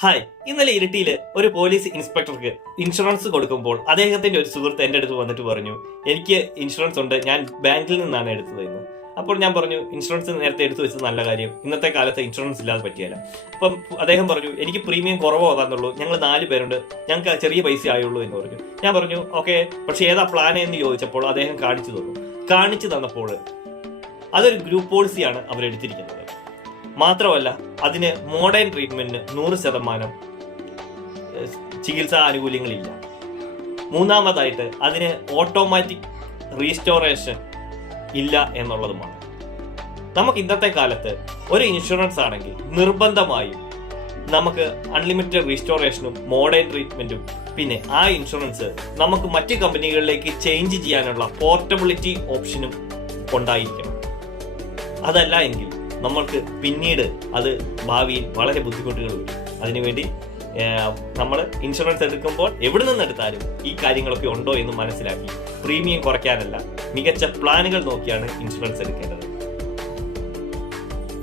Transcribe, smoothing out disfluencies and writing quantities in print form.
Hi, ഇന്നലെ ഇരിട്ടിയിൽ ഒരു police ഇൻസ്പെക്ടർക്ക് insurance കൊടുക്കുമ്പോൾ അദ്ദേഹത്തിന്റെ ഒരു സുഹൃത്ത് എൻ്റെ അടുത്ത് വന്നിട്ട് പറഞ്ഞു, എനിക്ക് ഇൻഷുറൻസ് ഉണ്ട്, ഞാൻ ബാങ്കിൽ നിന്നാണ് എടുത്തതെന്ന്. അപ്പോൾ ഞാൻ പറഞ്ഞു, ഇൻഷുറൻസ് നേരത്തെ എടുത്തു വെച്ചത് നല്ല കാര്യം, ഇന്നത്തെ കാലത്ത് ഇൻഷുറൻസ് ഇല്ലാതെ പറ്റിയല്ല. അപ്പം അദ്ദേഹം പറഞ്ഞു, എനിക്ക് പ്രീമിയം കുറവാകാന്നുള്ളൂ, ഞങ്ങൾ 4 പേരുണ്ട്, ഞങ്ങൾക്ക് ചെറിയ പൈസ ആയുള്ളൂ എന്ന് പറഞ്ഞു. ഞാൻ പറഞ്ഞു, ഓക്കെ, പക്ഷെ ഏതാ പ്ലാൻ എന്ന് ചോദിച്ചപ്പോൾ അദ്ദേഹം കാണിച്ചു തന്നപ്പോൾ അതൊരു ഗ്രൂപ്പ് പോളിസിയാണ് അവരെടുത്തിരിക്കുന്നത്. മാത്രമല്ല, അതിന് മോഡേൺ ട്രീറ്റ്മെന്റിന് 100% ചികിത്സാ ആനുകൂല്യങ്ങളില്ല. മൂന്നാമതായിട്ട് അതിന് ഓട്ടോമാറ്റിക് റീസ്റ്റോറേഷൻ ഇല്ല എന്നുള്ളതുമാണ്. നമുക്ക് ഇന്നത്തെ കാലത്ത് ഒരു ഇൻഷുറൻസ് ആണെങ്കിൽ നിർബന്ധമായും നമുക്ക് അൺലിമിറ്റഡ് റീസ്റ്റോറേഷനും മോഡേൺ ട്രീറ്റ്മെന്റും പിന്നെ ആ ഇൻഷുറൻസ് നമുക്ക് മറ്റ് കമ്പനികളിലേക്ക് ചേഞ്ച് ചെയ്യാനുള്ള പോർട്ടബിലിറ്റി ഓപ്ഷനും ഉണ്ടായിരിക്കണം. അതല്ല എങ്കിൽ നമ്മൾക്ക് പിന്നീട് അത് ഭാവിയിൽ വളരെ ബുദ്ധിമുട്ടുകൾ വരും. അതിനുവേണ്ടി നമ്മൾ ഇൻഷുറൻസ് എടുക്കുമ്പോൾ എവിടെ നിന്ന് എടുത്താലും ഈ കാര്യങ്ങളൊക്കെ ഉണ്ടോ എന്ന് മനസ്സിലാക്കി പ്രീമിയം കുറയ്ക്കാനല്ല, മികച്ച പ്ലാനുകൾ നോക്കിയാണ് ഇൻഷുറൻസ് എടുക്കേണ്ടത്.